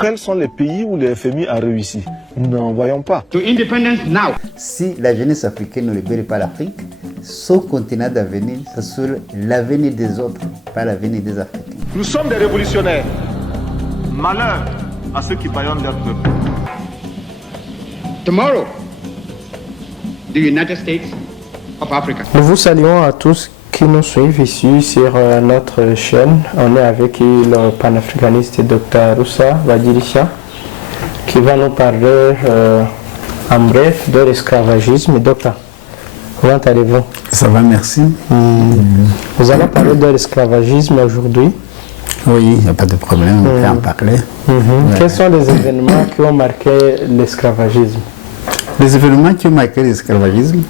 Quels sont les pays où le FMI a réussi? Nous n'en voyons pas. Si la jeunesse africaine ne libère pas l'Afrique, son continent d'avenir, ce sera l'avenir des autres, pas l'avenir des Africains. Nous sommes des révolutionnaires. Malheur à ceux qui bâillonnent leur peuple. Tomorrow, the United States of Africa. Nous vous saluons à tous qui nous suivent ici sur notre chaîne. On est avec le panafricaniste Dr Roussa Wadirisha qui va nous parler en bref de l'esclavagisme. Docteur, comment allez-vous? Ça va, merci. Nous allons parler de l'esclavagisme aujourd'hui. Oui, il n'y a pas de problème, on peut en parler. Quels sont les événements qui ont marqué l'esclavagisme? Les événements qui ont marqué l'esclavagisme,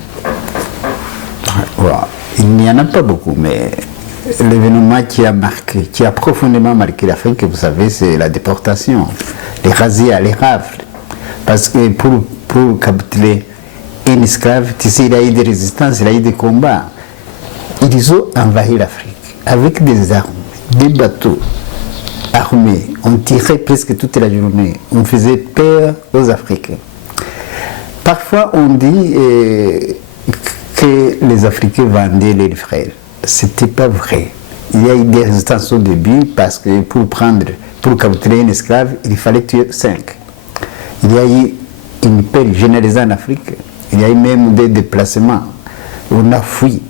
il n'y en a pas beaucoup, mais l'événement qui a profondément marqué l'Afrique, vous savez, c'est la déportation, les razzias, les rafles. Parce que pour capturer un esclave, tu sais, il y a eu des résistances, il y a eu des combats. Ils ont envahi l'Afrique avec des armes, des bateaux armés. On tirait presque toute la journée. On faisait peur aux Africains. Parfois, on dit que les Africains vendaient les frères. Ce n'était pas vrai. Il y a eu des résistances au début parce que pour capturer un esclave, il fallait tuer 5. Il y a eu une peur généralisée en Afrique. Il y a eu même des déplacements. On a fui.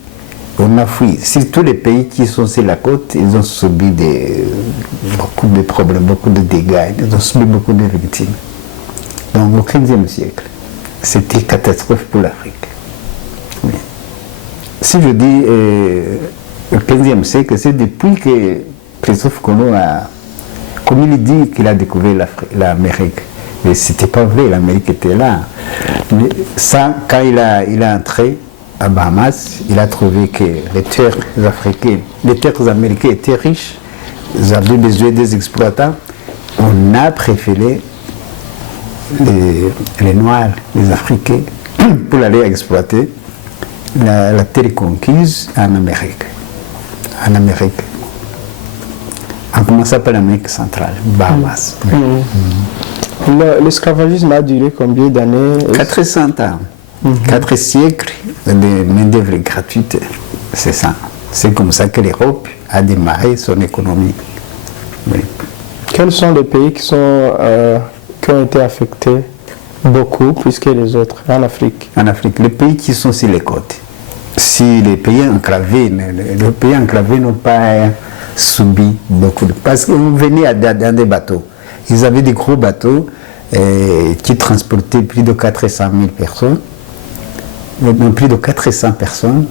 Surtout les pays qui sont sur la côte, ils ont subi beaucoup de problèmes, beaucoup de dégâts. Ils ont subi beaucoup de victimes. Donc au XVe siècle, c'était une catastrophe pour l'Afrique. Oui. Si je dis au XVe siècle, c'est depuis que Christophe Colomb comme il dit qu'il a découvert l'Amérique. Mais ce n'était pas vrai, l'Amérique était là. Mais ça, quand il est entré à Bahamas, il a trouvé que les terres africaines, les terres américaines étaient riches, ils avaient besoin des exploitants. On a préféré les Noirs, les Africains, pour aller exploiter la terre conquise en Amérique. En commençant par l'Amérique centrale, Bahamas. L'esclavagisme a duré combien d'années? 400 ans. 4 siècles de main-d'œuvre gratuite. C'est ça. C'est comme ça que l'Europe a démarré son économie. Oui. Quels sont les pays qui ont été affectés beaucoup plus que les autres en Afrique? En Afrique, les pays qui sont sur les côtes. Si les pays enclavés n'ont pas subi beaucoup parce qu'on venait dans des bateaux. Ils avaient des gros bateaux qui transportaient plus de 400 000 personnes. Non, plus de 400 personnes.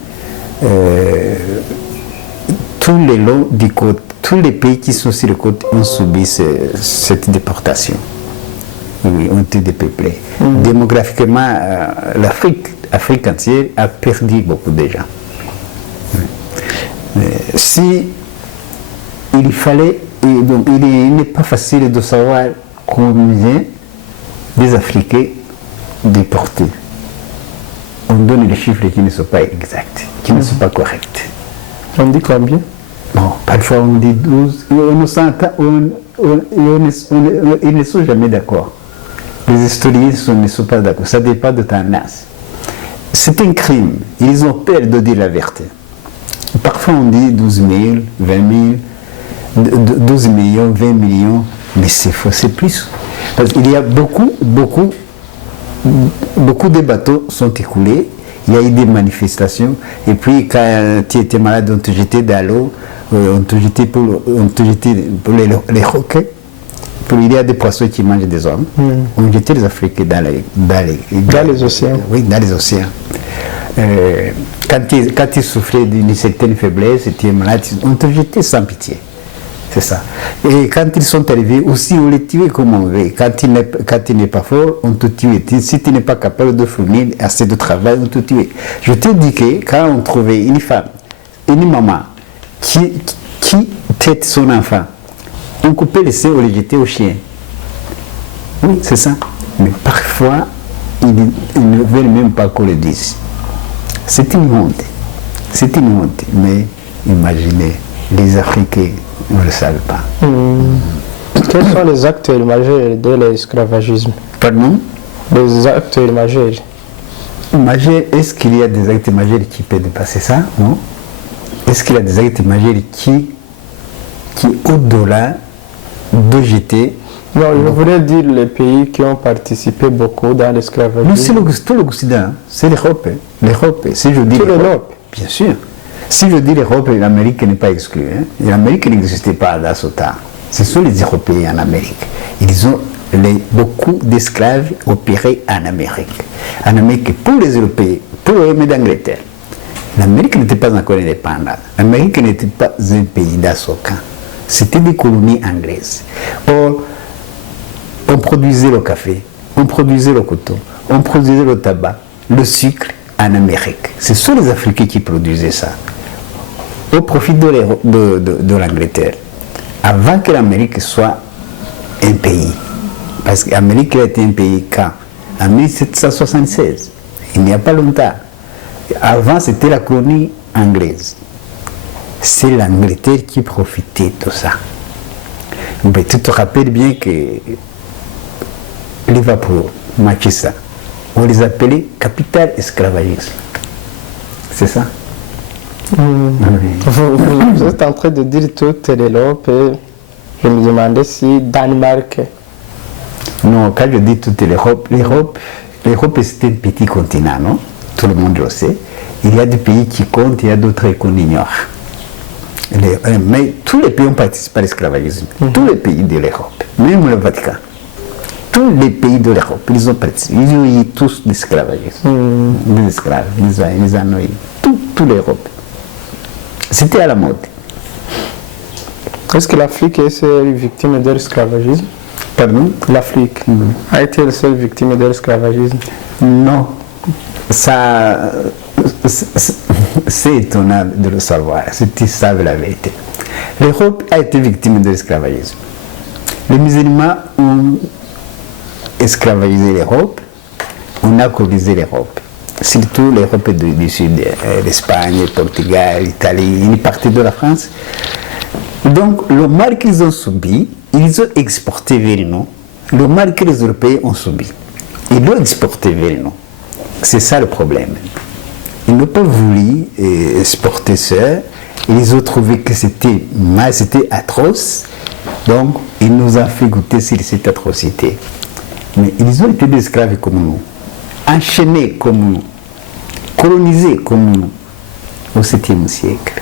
Tous les longs des côtes, tous les pays qui sont sur les côtes ont subi cette déportation. Oui, ont été dépeuplés. Démographiquement, l'Afrique entière a perdu beaucoup de gens. Si il fallait, donc il n'est pas facile de savoir combien des Africains déportés. On donne des chiffres qui ne sont pas exacts, qui ne sont pas corrects. On dit combien? Bon, parfois on dit 12, ils ne sont jamais d'accord. Les historiens ne sont pas d'accord, ça dépend de tendance. C'est un crime, ils ont peur de dire la vérité. Parfois on dit 12 000, 20 000, 12 millions, 20 millions, mais c'est faux, c'est plus. Parce qu'il y a beaucoup de bateaux sont écoulés, il y a eu des manifestations, et puis quand tu étais malade, on te jetait dans l'eau, on te jetait pour les requins. Il y a des poissons qui mangent des hommes. On jetait les Africains dans les océans. Oui, dans les océans. Quand tu souffrais d'une certaine faiblesse, tu es malade, on te jetait sans pitié. C'est ça. Et quand ils sont arrivés, aussi on les tuait comme on veut. Quand tu n'es pas fort, on te tuait. Si tu n'es pas capable de fournir assez de travail, on te tuait. Je te dis que quand on trouvait une femme, une maman, qui tête son enfant, on coupait les seins, on les jetait au chien. Oui, c'est ça. Mais parfois, ils ne veulent même pas qu'on le dise. C'est une honte. C'est une honte. Mais imaginez, les Africains ne le savent pas. Quels sont les acteurs majeurs de l'esclavagisme? Pardon? Les acteurs majeurs. Majeur, est-ce qu'il y a des actes majeurs qui peuvent dépasser ça? Non. Est-ce qu'il y a des actes majeurs qui au-delà de jeter? Non, je voulais dire les pays qui ont participé beaucoup dans l'esclavagisme. Non, c'est tout l'Occident, c'est l'Europe. L'Europe, si je dis Tout l'Europe. bien sûr. Si je dis l'Europe, l'Amérique n'est pas exclue. Hein. L'Amérique n'existait pas dans ce temps. Ce sont les Européens en Amérique. Ils ont beaucoup d'esclaves opérés en Amérique. En Amérique, pour les Européens, pour le Royaume d'Angleterre, l'Amérique n'était pas encore indépendante. L'Amérique n'était pas un pays dans ce cas. C'était des colonies anglaises. Or, on produisait le café, on produisait le coton, on produisait le tabac, le sucre en Amérique. Ce sont les Africains qui produisaient ça. Au profit de l'Angleterre. Avant que l'Amérique soit un pays. Parce que l'Amérique a été un pays quand? En 1776. Il n'y a pas longtemps. Avant, c'était la colonie anglaise. C'est l'Angleterre qui profitait de ça. Mais tu te rappelles bien que Liverpool, Manchester, on les appelait capitale esclavagisme. C'est ça? Oui. Vous êtes en train de dire toute l'Europe et je me demandais si Danemark. Non, quand je dis toute l'Europe, l'Europe c'est un petit continent, non? Tout le monde le sait. Il y a des pays qui comptent, il y a d'autres qu'on ignore. Mais tous les pays ont participé à l'esclavagisme. Tous les pays de l'Europe, même le Vatican. Tous les pays de l'Europe, ils ont participé. Ils ont eu tous l'esclavagisme. Des esclaves, les anoïs. Toute l'Europe. C'était à la mode. Est-ce que l'Afrique est seule victime de l'esclavagisme? Pardon? L'Afrique a été la seule victime de l'esclavagisme? Non. Ça, c'est étonnant de le savoir. C'est ça la vérité. L'Europe a été victime de l'esclavagisme. Les musulmans ont esclavagisé l'Europe, on a colonisé l'Europe. Surtout l'Europe du Sud, l'Espagne, le Portugal, l'Italie, une partie de la France. Donc, le mal qu'ils ont subi, ils ont exporté vers nous. Le mal que les Européens ont subi, ils l'ont exporté vers nous. C'est ça le problème. Ils n'ont pas voulu exporter ça. Ils ont trouvé que c'était mal, c'était atroce. Donc, ils nous ont fait goûter sur cette atrocité. Mais ils ont été des esclaves comme nous, enchaînés comme nous, colonisés comme nous, au 7e siècle,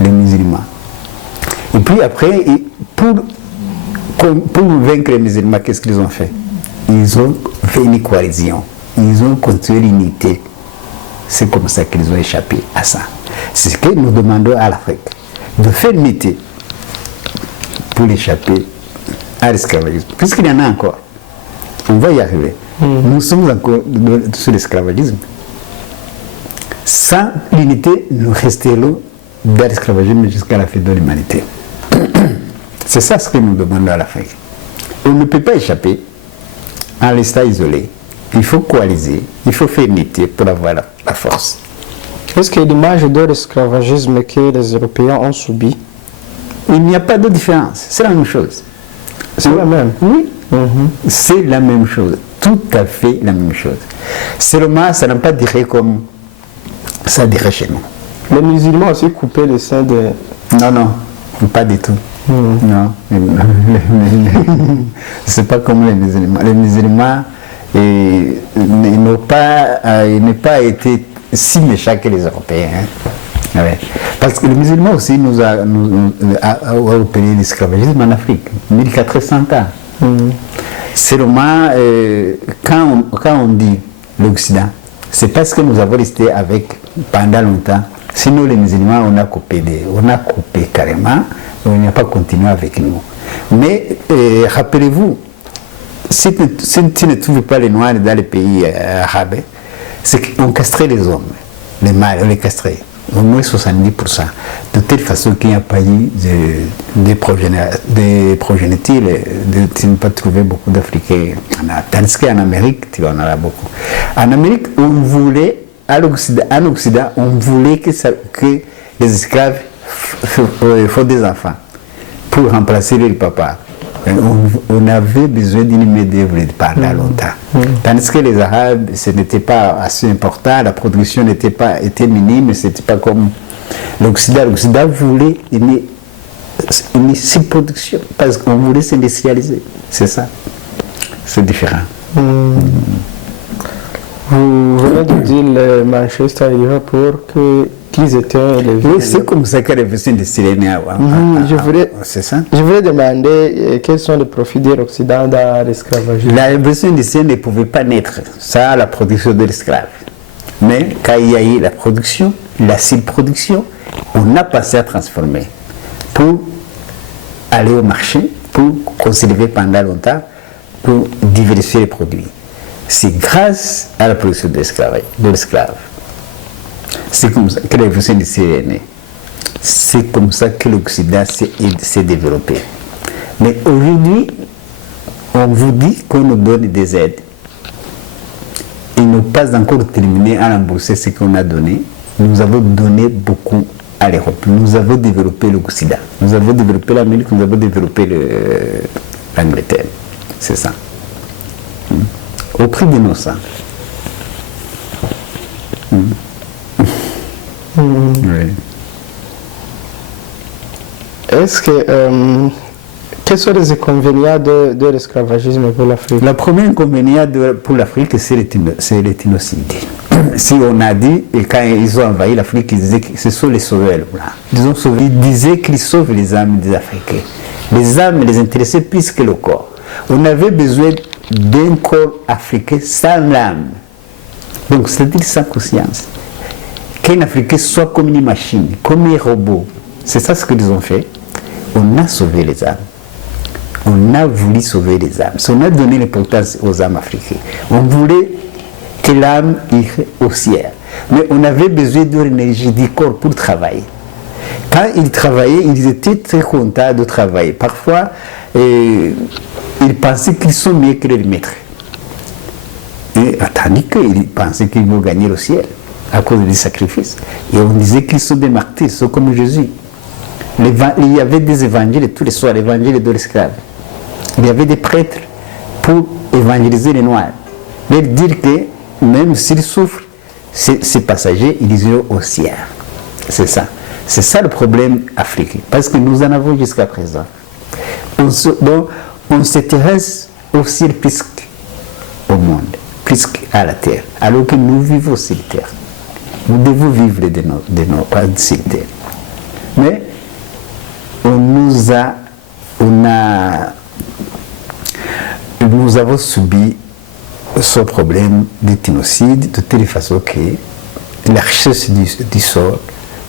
les musulmans. Et puis après, pour vaincre les musulmans, qu'est-ce qu'ils ont fait? Ils ont fait une coalition. Ils ont construit l'unité. C'est comme ça qu'ils ont échappé à ça. C'est ce que nous demandons à l'Afrique, de faire l'unité pour échapper à l'esclavagisme. Puisqu'il y en a encore, on va y arriver. Nous sommes encore sur l'esclavagisme. Sans l'unité, nous resterons dans l'esclavagisme jusqu'à la fin de l'humanité. C'est ça ce que nous demandons à l'Afrique. On ne peut pas échapper en restant isolé. Il faut coaliser, il faut faire unité pour avoir la force. Est-ce que l'image de l'esclavagisme que les Européens ont subi? Il n'y a pas de différence, c'est la même chose. C'est la même? Oui, c'est la même chose, tout à fait la même chose. Seulement, ça n'a pas duré comme ça dirait chez nous. Les musulmans aussi coupaient les seins de... Non, pas du tout. Non, c'est pas comme les musulmans. Les musulmans n'ont pas été si méchants que les Européens. Hein. Ouais. Parce que les musulmans aussi nous ont opéré l'esclavagisme en Afrique, 1400 ans. Seulement, quand on dit l'Occident, c'est parce que nous avons resté avec pendant longtemps. Sinon, les musulmans, on a coupé carrément, et on n'a pas continué avec nous. Mais rappelez-vous, si tu ne trouves pas les Noirs dans les pays arabes, c'est qu'on castrait les hommes, les mâles, on les castrait, au moins 70%. De telle façon qu'il n'y a pas eu des progénitures, tu ne peux pas trouver beaucoup d'Africains. Tandis qu'en Amérique, tu en as beaucoup. En Amérique, on voulait, en Occident, on voulait que les esclaves font des enfants pour remplacer les papas. On avait besoin d'une main-d'œuvre pendant longtemps. Tandis que les Arabes, ce n'était pas assez important, la production était minime, c'était pas comme l'Occident. L'Occident voulait une surproduction parce qu'on voulait s'industrialiser. C'est ça. C'est différent. Vous venez de dire le Manchester et Liverpool qu'ils étaient les Oui, c'est comme ça qu'elle est venue de Syrénie. C'est ça. Je voulais demander quels sont les profits de l'Occident dans l'esclavagisme. La révolution industrielle ne pouvait pas naître sans la production de l'esclave. Mais quand il y a eu la production, la surproduction, on a passé à transformer pour aller au marché, pour conserver pendant longtemps, pour diversifier les produits. C'est grâce à la production de l'esclave. C'est comme ça que la révolution industrielle est née. C'est comme ça que l'Occident s'est développé. Mais aujourd'hui, on vous dit qu'on nous donne des aides. Ils n'ont pas encore terminé à rembourser ce qu'on a donné. Nous avons donné beaucoup à l'Europe. Nous avons développé l'Occident. Nous avons développé l'Amérique, nous avons développé l'Angleterre. C'est ça. Au prix de nos sangs. Oui. Est-ce que quels sont les inconvénients de l'esclavagisme pour l'Afrique? Le premier inconvénient pour l'Afrique, c'est l'éthnocide. Si on a dit, et quand ils ont envahi l'Afrique, ils disaient que ce sont les sauveurs. Ils disaient qu'ils sauvent les âmes des Africains. Les âmes les intéressaient plus que le corps. On avait besoin d'un corps africain sans l'âme. Donc, c'est-à-dire sans conscience. Qu'un Africain soit comme une machine, comme un robot. C'est ça ce qu'ils ont fait. On a sauvé les âmes. On a voulu sauver les âmes. On a donné l'importance aux âmes africaines. On voulait que l'âme irait au ciel. Mais on avait besoin de l'énergie du corps pour travailler. Quand ils travaillaient, ils étaient très contents de travailler. Parfois, ils pensaient qu'ils sont mieux que les maîtres. Et tandis qu'ils pensaient qu'ils vont gagner le ciel à cause du sacrifice. Et on disait qu'ils sont des martyrs, sont comme Jésus. Il y avait des évangiles tous les soirs, l'évangile de l'esclave. Il y avait des prêtres pour évangéliser les Noirs. Mais dire que même s'ils souffrent, ces passagers, ils iront au ciel. C'est ça. C'est ça le problème africain. Parce que nous en avons jusqu'à présent. On s'intéresse au ciel plus qu'au monde, plus qu'à la terre. Alors que nous vivons sur la terre. Nous devons vivre de nos sur la terre. Mais nous avons subi ce problème d'éthnocide de telle façon que la richesse du sol,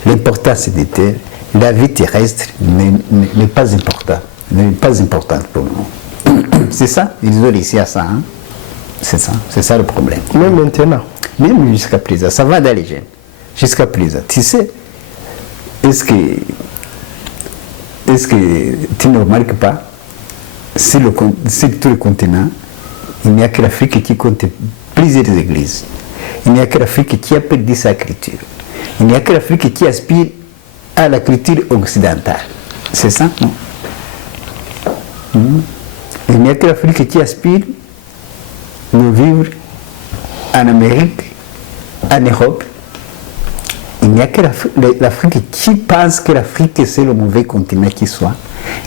l'importance des terres, la vie terrestre n'est pas importante pour nous. C'est ça, ils ont réussi à ça. Hein? C'est ça le problème. Même maintenant. Même jusqu'à présent, ça va dans les gènes. Jusqu'à présent, tu sais, est-ce que tu ne remarques pas, sur tout le continent, il n'y a que l'Afrique qui compte plusieurs églises. Il n'y a que l'Afrique qui a perdu sa culture. Il n'y a que l'Afrique qui aspire à la culture occidentale. C'est ça, non? Il n'y a que l'Afrique qui aspire de vivre en Amérique, en Europe. Il n'y a que l'Afrique qui pense que l'Afrique c'est le mauvais continent qui soit.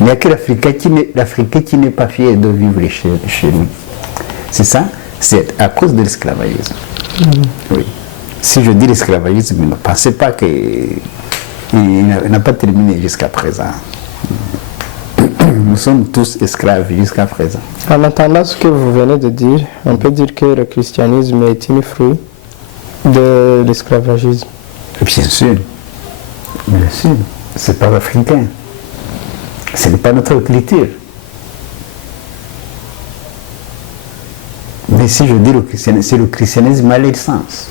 Il n'y a que l'Afrique qui n'est pas fier de vivre chez lui. C'est ça, c'est à cause de l'esclavagisme. Oui. Si je dis l'esclavagisme, ne pensez pas qu'il n'a pas terminé jusqu'à présent. Nous sommes tous esclaves jusqu'à présent. En entendant ce que vous venez de dire, on peut dire que le christianisme est un fruit de l'esclavagisme. Bien sûr. Bien sûr. C'est pas africain. Ce n'est pas notre culture. Mais si je dis c'est le christianisme à l'essence.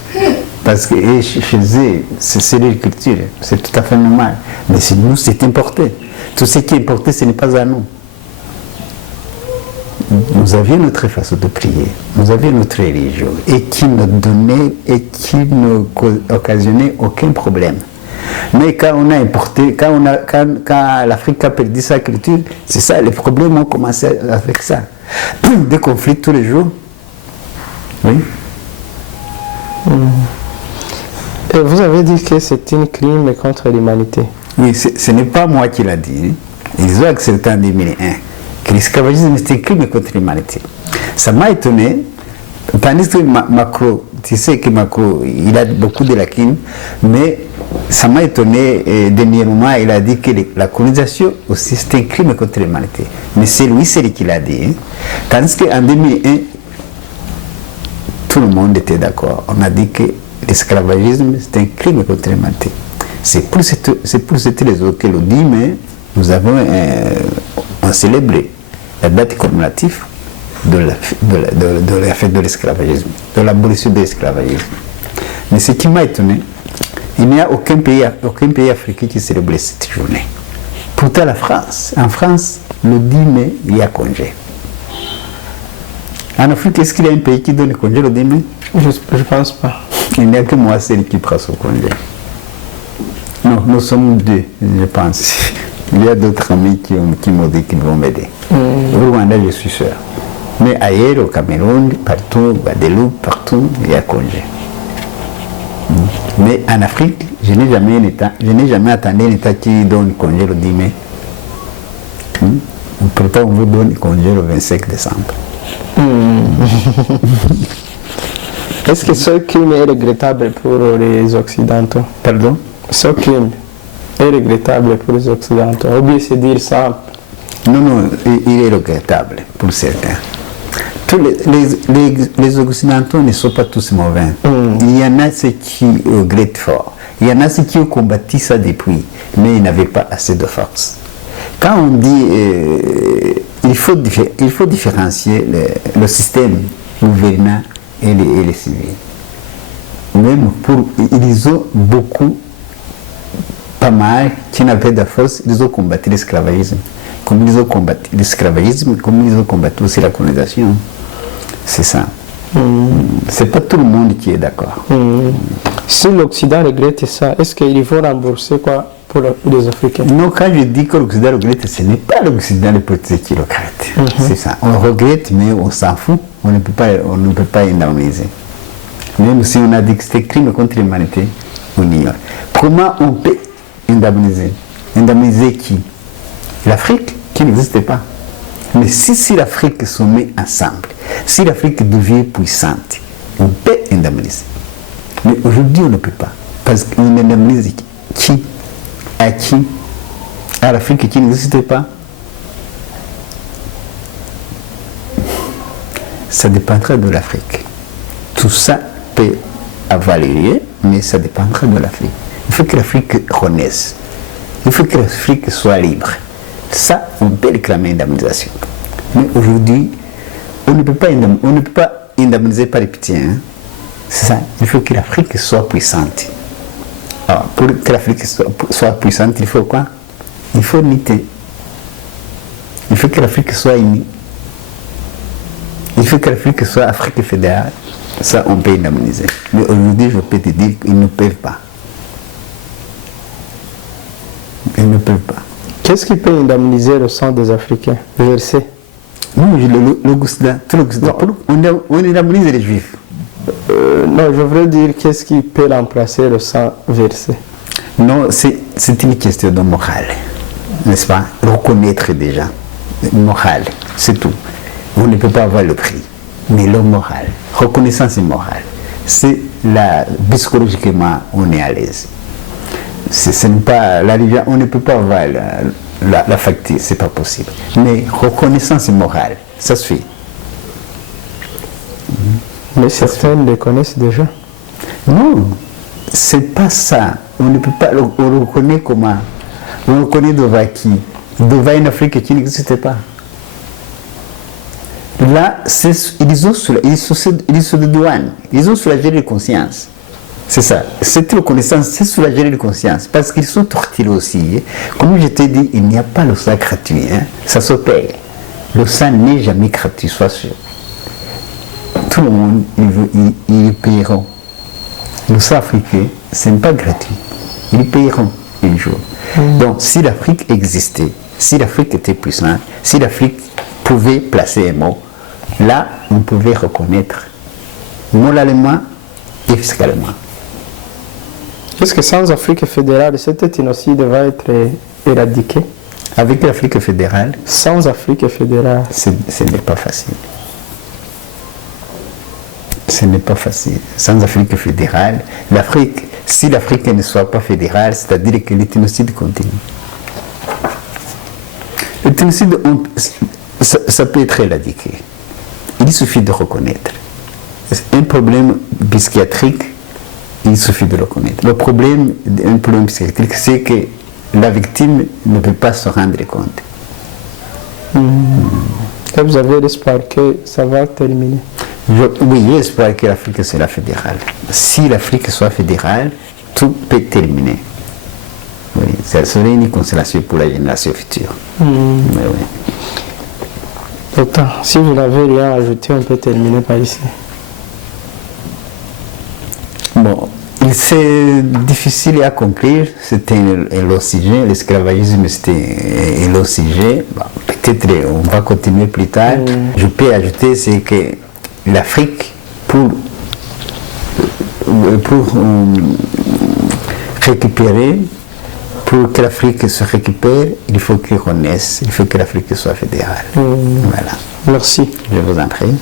Parce que chez eux, c'est leur culture. C'est tout à fait normal. Mais chez nous, c'est importé. Tout ce qui est importé, ce n'est pas à nous. Nous avions notre façon de prier. Nous avions notre religion. Et qui ne donnait et qui ne occasionnait aucun problème. Mais quand on a importé, quand l'Afrique a perdu sa culture, c'est ça, les problèmes ont commencé avec ça. Des conflits tous les jours. Oui. Et vous avez dit que c'est un crime contre l'humanité. Oui, ce n'est pas moi qui l'ai dit. Ils ont accepté en 2001 que l'esclavagisme est un crime contre l'humanité. Ça m'a étonné, tandis que Macron, tu sais que Macron, il a beaucoup de lacunes, mais ça m'a étonné, dernièrement, il a dit que la colonisation aussi c'est un crime contre l'humanité. Mais c'est lui, qui l'a dit. Hein. Tandis qu'en 2001, tout le monde était d'accord. On a dit que l'esclavagisme c'est un crime contre l'humanité. C'est pour cette raison que le 10 mai, nous avons célébré la date commémorative de la fête de l'esclavagisme, de l'abolition de l'esclavagisme. Mais ce qui m'a étonné, il n'y a aucun pays africain qui célèbre cette journée. Pourtant, en France, le 10 mai, il y a congé. En Afrique, est-ce qu'il y a un pays qui donne congé le 10 mai? Je ne pense pas. Il n'y a que moi, celle qui prend son congé. Non, nous sommes deux, je pense. Il y a d'autres amis qui m'ont dit qu'ils vont m'aider. Au Rwanda, je suis sûr. Mais ailleurs, au Cameroun, partout, au Guadeloupe, partout, il y a congé. Mais en Afrique, je n'ai jamais attendu un État qui donne congé le 10 mai. Pourtant, on vous donne congé le 25 décembre. Est-ce que ce crime est regrettable pour les Occidentaux? Pardon? Ce crime est regrettable pour les Occidentaux. Ou bien c'est dire ça? Non, il est regrettable pour certains. Tous les Occidentaux ne sont pas tous mauvais. Il y en a ceux qui regrettent fort. Il y en a ceux qui ont combattu ça depuis, mais ils n'avaient pas assez de force. Quand on dit il faut différencier le système gouvernant et les civils. Même ils ont beaucoup, pas mal, qui n'avaient de force, ils ont combattu l'esclavagisme. Comme ils ont combattu l'esclavagisme, comme ils ont combattu aussi la colonisation. C'est ça. C'est pas tout le monde qui est d'accord. Si l'Occident regrette ça, est-ce qu'il faut rembourser quoi pour les Africains? Non, quand je dis que l'Occident regrette, ce n'est pas l'Occident le politique qui regrette. C'est ça. On regrette, mais on s'en fout. On ne peut pas indemniser. Même si on a dit que c'était crime contre l'humanité, on ignore. Comment on peut indemniser? Indemniser qui? L'Afrique qui n'existait pas. Mais si l'Afrique se met ensemble, si l'Afrique devient puissante, on peut indemniser. Mais aujourd'hui, on ne peut pas. Parce qu'on indemnise qui? À qui? À l'Afrique qui n'existait pas? Ça dépendra de l'Afrique. Tout ça peut avoir lieu, mais ça dépendra de l'Afrique. Il faut que l'Afrique renaisse. Il faut que l'Afrique soit libre. Ça, on peut réclamer indemnisation. Mais aujourd'hui, on ne peut pas indemniser par les petits. Hein. C'est ça. Il faut que l'Afrique soit puissante. Alors, pour que l'Afrique soit puissante, il faut quoi? Il faut unité. Il faut que l'Afrique soit unie. Il faut que l'Afrique soit Afrique fédérale. Ça, on peut indemniser. Mais aujourd'hui, je peux te dire qu'ils ne peuvent pas. Ils ne peuvent pas. Qu'est-ce qui peut indemniser le sang des Africains? Verser? Non, tout l'Occident. On indemnise les Juifs. Non, je veux dire, qu'est-ce qui peut remplacer le sang versé? Non, c'est une question de morale. N'est-ce pas? Reconnaître déjà. Morale, c'est tout. On ne peut pas avoir le prix. Mais le moral, reconnaissance et morale, c'est là, psychologiquement, on est à l'aise. Ce n'est pas la rivière, on ne peut pas avoir la facture, c'est pas possible. Mais reconnaissance et morale, ça se fait. Mais certains le connaissent déjà. Non, c'est pas ça. On ne peut pas, on reconnaît comment? On reconnaît devant qui? Devant une Afrique qui n'existait pas. Là, ils sont sur les douanes, ils ont soulagé les consciences. C'est ça. Cette reconnaissance, c'est soulager les consciences. Parce qu'ils sont torturés aussi. Comme je t'ai dit, il n'y a pas le sang gratuit. Hein. Ça se paye. Le sang n'est jamais gratuit, sois sûr. Tout le monde, ils paieront. Le sang africain, ce n'est pas gratuit. Ils paieront un jour. Donc, si l'Afrique existait, si l'Afrique était puissante, si l'Afrique pouvait placer un mot, là, on pouvait reconnaître moralement et fiscalement. Est-ce que sans Afrique fédérale, cet génocide va être éradiqué? Avec l'Afrique fédérale, Sans Afrique fédérale. ce n'est pas facile. Ce n'est pas facile. Sans Afrique fédérale, l'Afrique, si l'Afrique ne soit pas fédérale, c'est-à-dire que le génocide continue. Le génocide, ça peut être éradiqué. Il suffit de reconnaître. Un problème psychiatrique, il suffit de le reconnaître. Le problème d'un problème psychiatrique, c'est que la victime ne peut pas se rendre compte. Et vous avez l'espoir que ça va terminer? Oui, j'espère que l'Afrique sera fédérale. Si l'Afrique soit fédérale, tout peut terminer. Oui, ça serait une consolation pour la génération future. Oui, oui. Docteur, si vous n'avez rien à ajouter, on peut terminer par ici. Bon, c'est difficile à accomplir, c'est un long sujet, l'esclavagisme c'est un long sujet. Bon, peut-être on va continuer plus tard. Je peux ajouter, c'est que l'Afrique, pour récupérer, pour que l'Afrique se récupère, il faut qu'elle renaisse, il faut que l'Afrique soit fédérale. Voilà. Merci. Je vous en prie.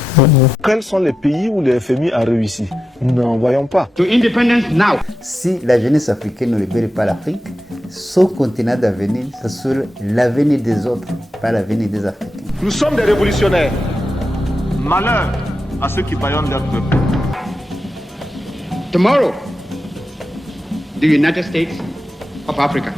Quels sont les pays où le FMI a réussi? Nous n'en voyons pas. To independence now. Si la jeunesse africaine ne libère pas l'Afrique, son continent d'avenir, ce sera l'avenir des autres, pas l'avenir des Africains. Nous sommes des révolutionnaires. Malheur à ceux qui bâillonnent leur peuple. Tomorrow, the United States of Africa.